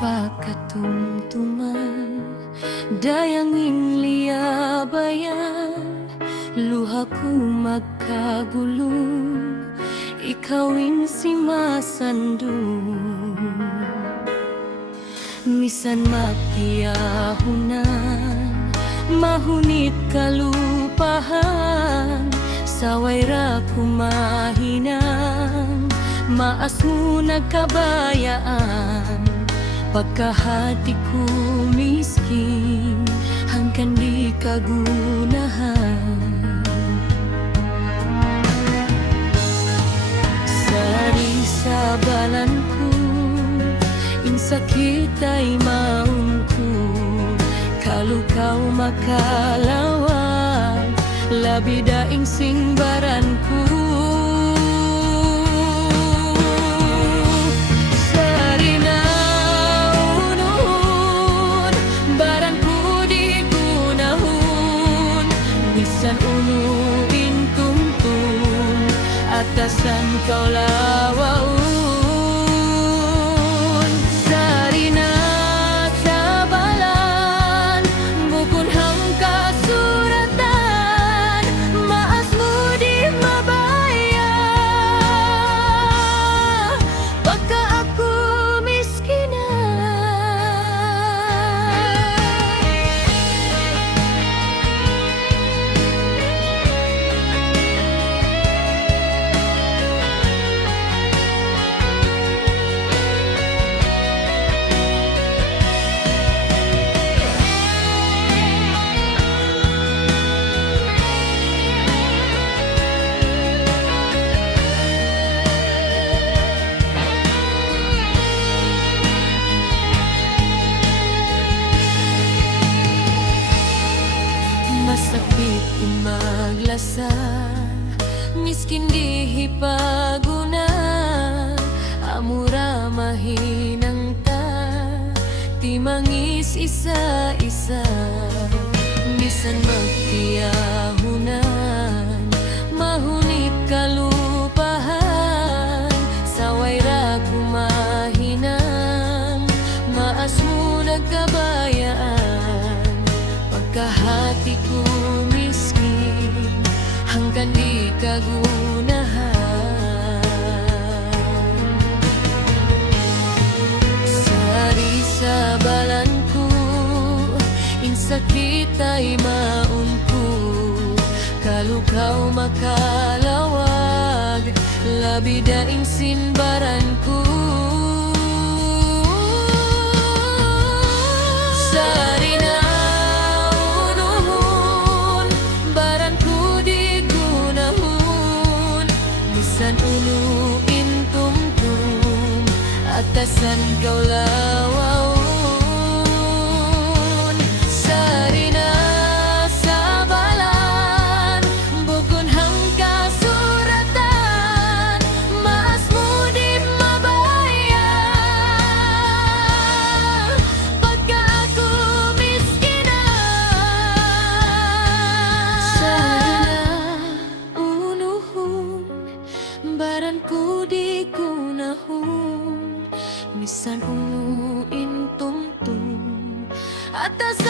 pakatumtuman dayangin liabayan, luhaku magkagulong, ikawin si masandung. Misan makiyahunan, mahunit kalupahan, saway ra kumahinang, maas mo nagkabayaan. Pagkahati ko miskin, hanggang di kagunahan. Sari sa balan ko, insakit ay maunko, kalukaw makalawag, labi daing singbaran ko. Atasan kau lawaun, sari na sa balan, bukun hang kasuratan, maas mo di mabaya, pagka ako miskinan. Masakit kung maglasa, miskin di hipaguna, amura mahinang ta, ti mangis isa-isa. Misan magtiyahunan, mahunit kalupahan, saway ra kumahinang, maas mo nagkabayaan. Pagkahati ko miskin, hanggang di kagunahan. Sari sa balan ko, insakit ay maunko, kalukaw makalawag, labi daing sinbaran ko. Sari na unuin tumtum, atasan kau lawaun, sari na sa balan, bukun hang kasuratan, maas mo di mabaya, pagka ako miskinan. Sari na unuhun, baran ko di gunahon, misan unuin tumtum, atas